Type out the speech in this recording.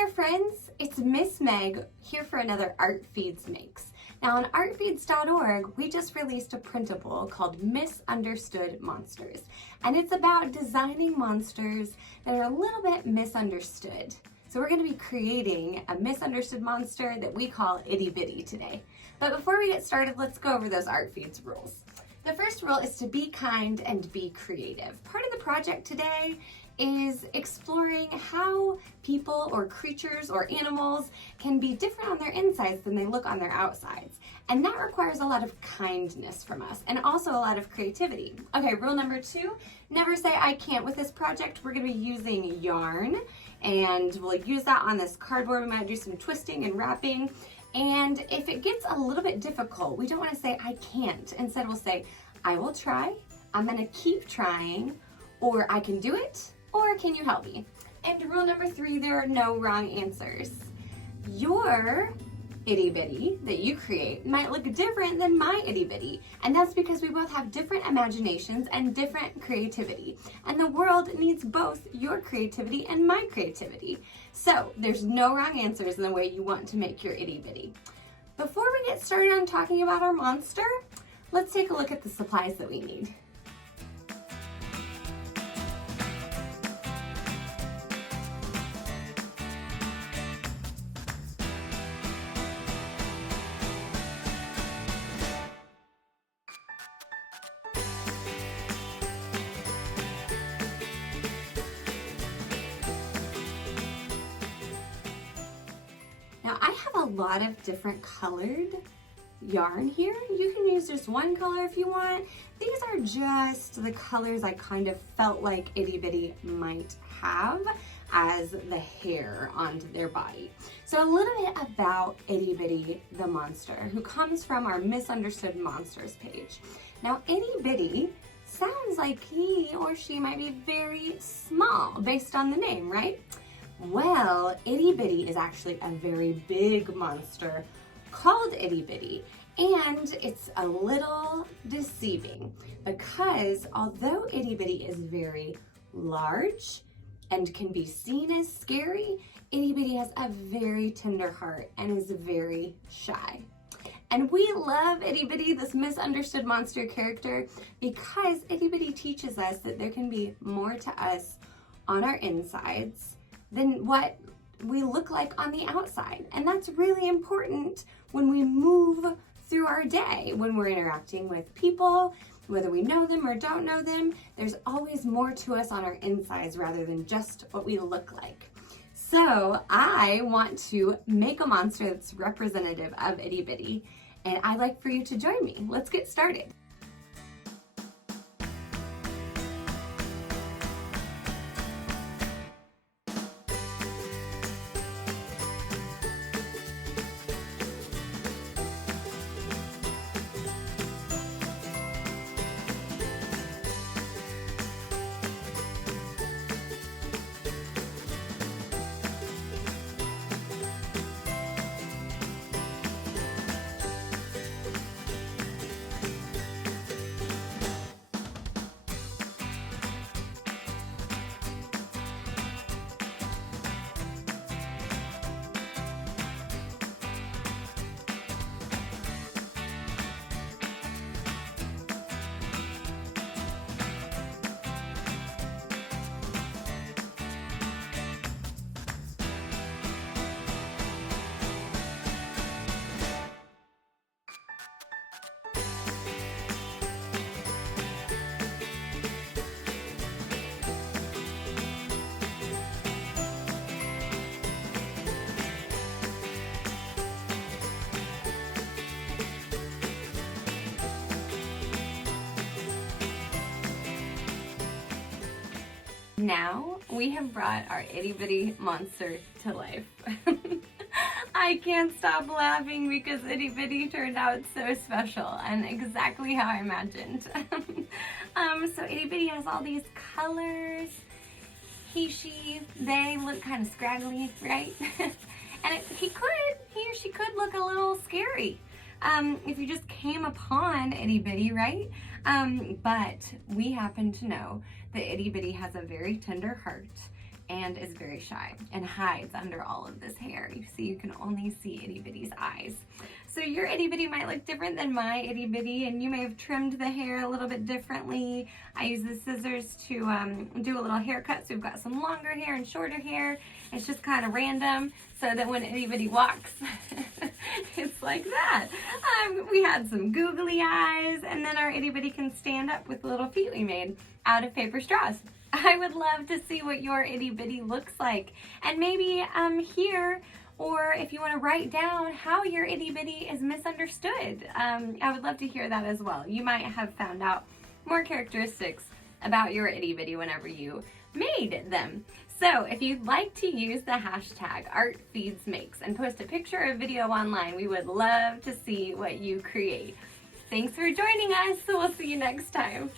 there friends, it's Miss Meg here for another Art Feeds Makes. Now on artfeeds.org, we just released a printable called Misunderstood Monsters, and it's about designing monsters that are a little bit misunderstood. So we're going to be creating a misunderstood monster that we call Itty Bitty today. But before we get started, let's go over those Art Feeds rules. The first rule is to be kind and be creative. Part of the project today is exploring how people or creatures or animals can be different on their insides than they look on their outsides. And that requires a lot of kindness from us and also a lot of creativity. Okay, rule number 2, never say I can't with this project. We're gonna be using yarn and we'll use that on this cardboard. We might do some twisting and wrapping. And if it gets a little bit difficult, we don't wanna say I can't. Instead we'll say, I will try, I'm gonna keep trying, or I can do it, or can you help me? And rule number 3, there are no wrong answers. Your itty bitty that you create might look different than my itty bitty, and that's because we both have different imaginations and different creativity. And the world needs both your creativity and my creativity. So there's no wrong answers in the way you want to make your itty bitty. Before we get started on talking about our monster, let's take a look at the supplies that we need. Now I have a lot of different colored yarn here. You can use just one color if you want. These are just the colors I kind of felt like Itty Bitty might have as the hair onto their body. So a little bit about Itty Bitty the monster, who comes from our Misunderstood Monsters page. Now Itty Bitty sounds like he or she might be very small based on the name, right? Well, Itty Bitty is actually a very big monster called Itty Bitty, and it's a little deceiving because although Itty Bitty is very large and can be seen as scary, Itty Bitty has a very tender heart and is very shy. And we love Itty Bitty, this misunderstood monster character, because Itty Bitty teaches us that there can be more to us on our insides than what we look like on the outside. And that's really important when we move through our day, when we're interacting with people, whether we know them or don't know them. There's always more to us on our insides rather than just what we look like. So I want to make a monster that's representative of Itty Bitty, and I'd like for you to join me. Let's get started. Now we have brought our Itty Bitty monster to life. I can't stop laughing because Itty Bitty turned out so special and exactly how I imagined. So Itty Bitty has all these colors. He, she, they look kind of scraggly, right? And he or she could look a little scary if you just came upon Itty Bitty, right? But we happen to know that Itty Bitty has a very tender heart and is very shy and hides under all of this hair. You see, you can only see Itty Bitty's eyes. So your Itty Bitty might look different than my Itty Bitty, and you may have trimmed the hair a little bit differently. I use the scissors to do a little haircut, so we've got some longer hair and shorter hair. It's just kind of random, so that when Itty Bitty walks, it's like that. We had some googly eyes, and then our Itty Bitty can stand up with the little feet we made out of paper straws. I would love to see what your Itty Bitty looks like, and maybe here, or if you want to write down how your Itty Bitty is misunderstood. I would love to hear that as well. You might have found out more characteristics about your Itty Bitty whenever you made them. So if you'd like to use the hashtag #ArtFeedsMakes and post a picture or video online, we would love to see what you create. Thanks for joining us. We'll see you next time.